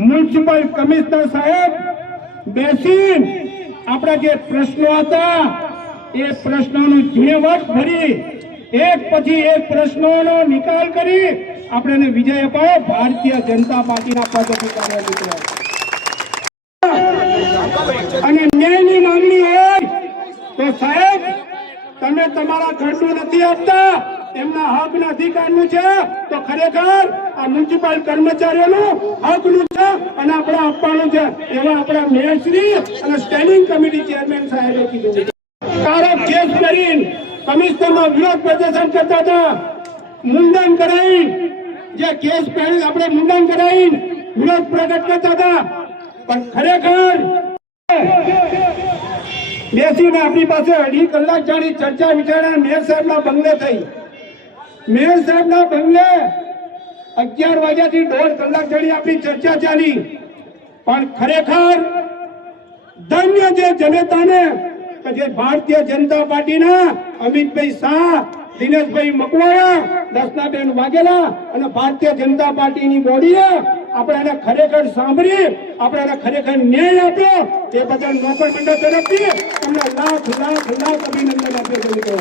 Municipal commissioner साहेब basin अपना जे प्रश्नों था ये प्रश्नों झीणवट भरी एक पछी एक प्रश्नों निकाल करी अपने विजय अपायो भारतीय जनता पार्टी पदाधिकारी मित्रों અને ન્યાયની માંગણી હોય તો સાહેબ તમે તમારા ઘરનું નથી આપતા એમના હકના અધિકારનું છે તો ખરેખર આ મ્યુનિસિપલ કર્મચારીઓનું હકનું છે અને આપણે આપવાનું છે એવા આપણા મેયરશ્રી અને સ્ટેન્ડિંગ કમિટી ચેરમેન સાહેબે કીધું કારો કેસ કરીને કમિશનરનો વિરોધ પ્રદર્શન કરતા હતા મુંડન કરાવી જે કેસ પહેરી આપણે મુંડન કરાવી વિરોધ પ્રગટ કરતા હતા પણ ખરેખર બેસીને આપણી પાસે 2.5 કલાક જાણી ચર્ચા વિચારણા મેયર સાહેબના બંગલે થઈ મેયર સાહેબના બંગલે 11 વાગ્યાથી 1.5 કલાક જાણી આપણી ચર્ચા ચાલી પણ ખરેખર ધન્ય જે જનતાને કે જે ભારતીય જનતા પાર્ટીના અમિતભાઈ શાહ દિનેશભાઈ મકવાણા દર્શનાબેન વાઘેલા અને ભારતીય જનતા પાર્ટીની બોડીએ આપણે ખરેખર સાંભળી આપણે ખરેખર ન્યાય આપ્યો એ બદલ નોકર મંડળ તરફથી તમને લાખ લાખ લાખ અભિનંદન આપ્યો છે મિત્રો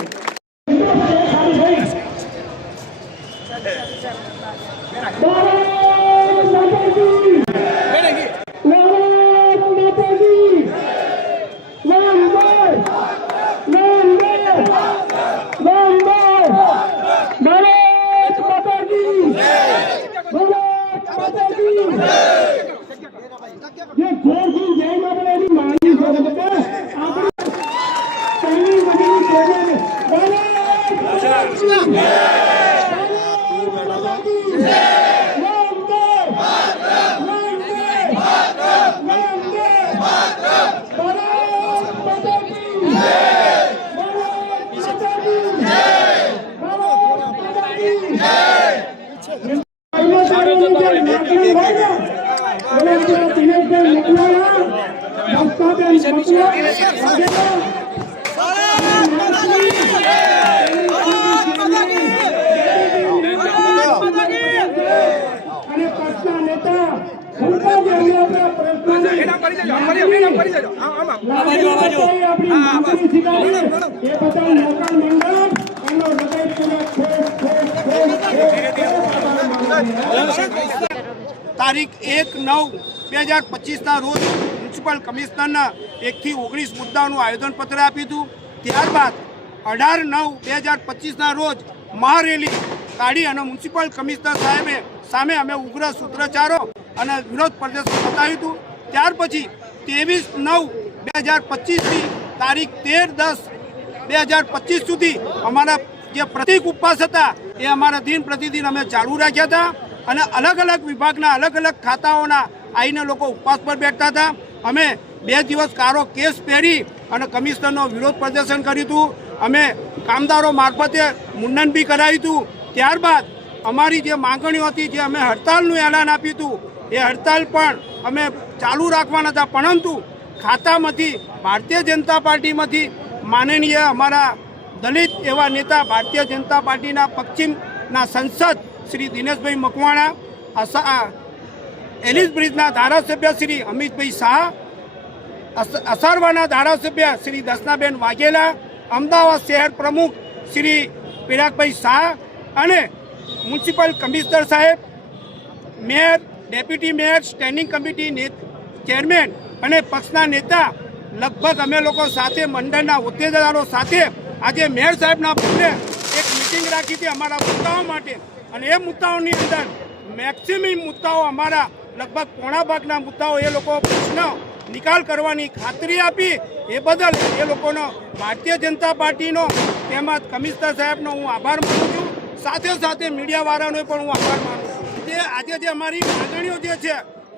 તારીખ 1/9/2025 રોજ મ્યુનિસિપલ કમિશનરના 1 થી 19 મુદ્દાઓનું આયોજનપત્ર આપ્યું હતું ત્યારબાદ 18/9/2025 રોજ મહારેલી કાઢી અને મ્યુનિસિપલ કમિશનર સાહેબે સામે અમે ઉગ્ર સૂત્રોચ્ચારો અને વિરોધ પ્રદર્શન બતાવ્યું હતું ત્યાર પછી 23/9/2025 થી તારીખ 13/10/2025 સુધી અમારા જે પ્રતિક ઉપવાસ હતા એ અમારા દિન પ્રતિદિન અમે ચાલુ રાખ્યા હતા અને અલગ અલગ વિભાગના અલગ અલગ ખાતાઓના આવીને લોકો ઉપવાસ પર બેઠતા હતા અમે 2 દિવસ કારો કેસ પહેરી અને કમિશનરનો વિરોધ પ્રદર્શન કર્યું હતું અમે કામદારો મારફતે મુંડન બી કરાવ્યું હતું ત્યારબાદ અમારી જે માંગણીઓ હતી જે અમે હડતાલનું એલાન આપ્યું હતું એ હડતાલ પણ અમે ચાલુ રાખવાના હતા પરંતુ ખાતામાંથી ભારતીય જનતા પાર્ટીમાંથી માનનીય અમારા દલિત એવા નેતા ભારતીય જનતા પાર્ટીના પશ્ચિમના સંસદ શ્રી દિનેશભાઈ મકવાણા એલિસ બ્રિજના ધારાસભ્ય શ્રી અમિતભાઈ શાહ અસારવાના ધારાસભ્ય શ્રી દર્શનાબેન વાઘેલા અમદાવાદ શહેર પ્રમુખ શ્રી પિરાગભાઈ શાહ અને મ્યુનિસિપલ કમિશનર સાહેબ mayor deputy mayor standing committee chairman અને પક્ષના નેતા લગભગ અમે લોકો સાથે મંડળના હોદ્દેદારો સાથે આજે મેયર સાહેબના બંને એક મિટિંગ રાખી હતી અમારા મુદ્દાઓ માટે અને એ મુદ્દાઓની અંદર મેક્સિમમ મુદ્દાઓ અમારા લગભગ પોણા ભાગના મુદ્દાઓ એ લોકો પ્રશ્ન નિકાલ કરવાની ખાતરી આપી એ બદલ એ લોકોનો ભારતીય જનતા પાર્ટીનો તેમજ કમિશનર સાહેબનો હું આભાર માનું છું સાથે સાથે મીડિયાવાળાનો પણ હું આભાર માનું છું જે આજે જે અમારી માંગણીઓ જે છે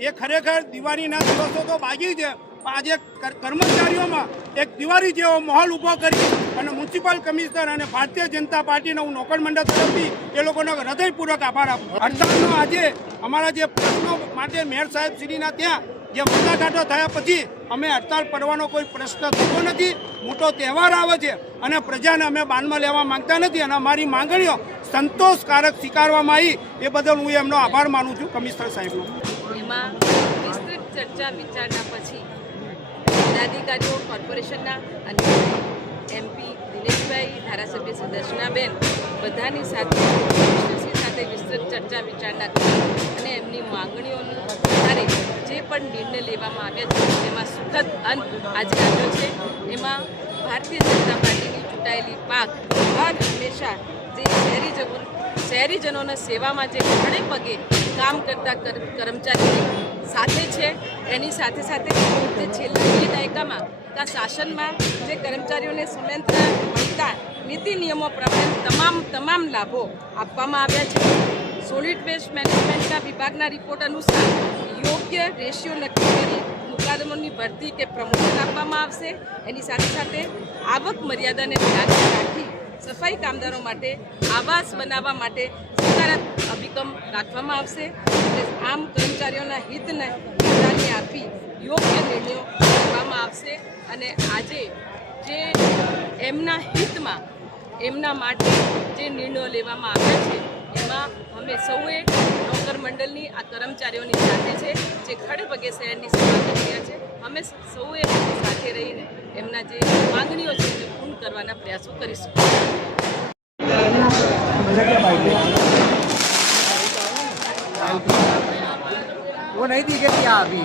એ ખરેખર દિવાળીના દિવસો તો બાકી છે આજે કર્મચારીઓમાં એક દિવાળી જેવો માહોલ ઊભો કરી અને મ્યુનિસિપલ કમિશનર અને ભારતીય જનતા પાર્ટીનો હું નોકર મંડળ તરફથી એ લોકોનો હૃદયપૂર્વક આભાર આપું હડતાલનો આજે અમારા જે પ્રશ્નો માટે મેયર સાહેબ શ્રીના ત્યાં જે વાટાઘાટો થયા પછી અમે હડતાલ પડવાનો કોઈ પ્રશ્ન થતો નથી મોટો તહેવાર આવે છે અને પ્રજાને અમે બાનમાં લેવા માંગતા નથી અને અમારી માંગણીઓ સંતોષકારક સ્વીકારવામાં આવી એ બદલ હું એમનો આભાર માનું છું કમિશનર સાહેબનો. એમાં વિસ્તૃત ચર્ચા વિચારણા પછી પદાધિકારીઓ કોર્પોરેશનના અને MP દિનેશભાઈ, ધારાસભ્ય શ્રી દર્શનાબેન બધાની સાથે વિસ્તૃત ચર્ચા વિચારણા કરી અને એમની માંગણીઓનું આધારે જે પણ નિર્ણય લેવામાં આવ્યા છે તેમાં સુખદ અંત આજે આવ્યો છે. એમાં ભારતીય જનતા પાર્ટીની ચૂંટાયેલી પાંખ હંમેશા જે શહેરીજનોના સેવામાં જે ઘણે પગે કામ કરતા કર્મચારીઓની સાથે છે, એની સાથે સાથે જે છેલ્લા 2 દાયકામાં શાસનમાં જે કર્મચારીઓને સ્વતંત્ર મળતા નીતિ નિયમો પ્રમાણે તમામ લાભો આપવામાં આવ્યા છે. સોલિડ વેસ્ટ મેનેજમેન્ટના વિભાગના રિપોર્ટ અનુસાર યોગ્ય રેશિયો નક્કી કરી મુકાદમોની ભરતી કે પ્રમોશન આપવામાં આવશે. એની સાથે સાથે આવક મર્યાદાને ધ્યાનમાં રાખી સફાઈ કામદારો માટે આવાસ બનાવવા માટે સકારાત્મક અભિગમ રાખવામાં આવશે. આમ કર્મચારીઓના હિતને પ્રાધાન્ય આપી યોગ્ય નિર્ણયો કરવામાં આવશે. અને આજે જે એમના હિતમાં એમના માટે જે નિર્ણયો લેવામાં આવ્યા છે એમાં અમે સૌએ નોકર મંડળની આ કર્મચારીઓની સાથે છે જે ખડે પગે શહેરની સેવા કરી રહ્યા છે. અમે સૌએ સાથે રહીને એમના જે માંગણીઓ છે એને પૂર્ણ કરવાના પ્રયાસો કરીશું. वो नहीं दिखेगी अभी.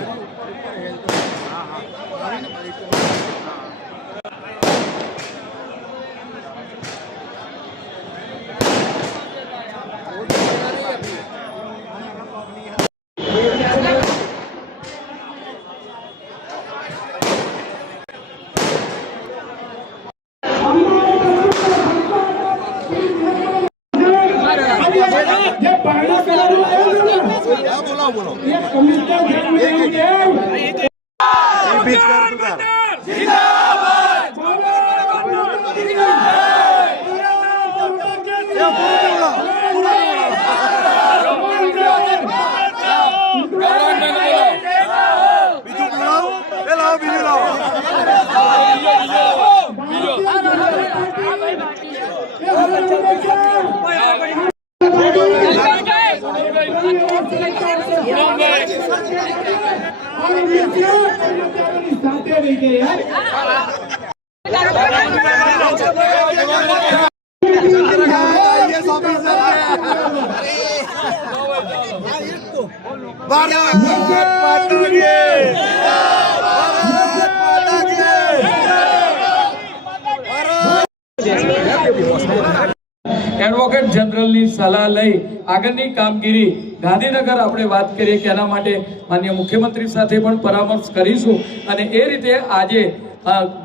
એડવોકેટ જનરલની સલાહ લઈ આગળની કામગીરી ગાંધીનગર આપણે વાત કરીએ કે એના માટે માનનીય મુખ્યમંત્રી સાથે પણ પરામર્શ કરીશું. અને એ રીતે આજે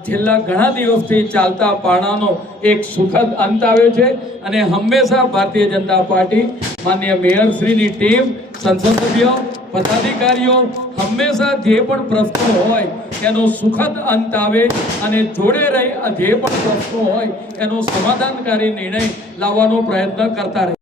છેલ્લા ઘણા દિવસથી ચાલતા પારણાનો એક સુખદ અંત આવ્યો છે. અને હંમેશા ભારતીય જનતા પાર્ટી માનનીય મેયરશ્રીની ટીમ, સંસદ સભ્યો, પદાધિકારીઓ હંમેશા જે પણ પ્રશ્નો હોય એનો સુખદ અંત આવે અને જોડે રહી જે પણ પ્રશ્નો હોય એનો સમાધાનકારી નિર્ણય લાવવાનો પ્રયત્ન કરતા રહે.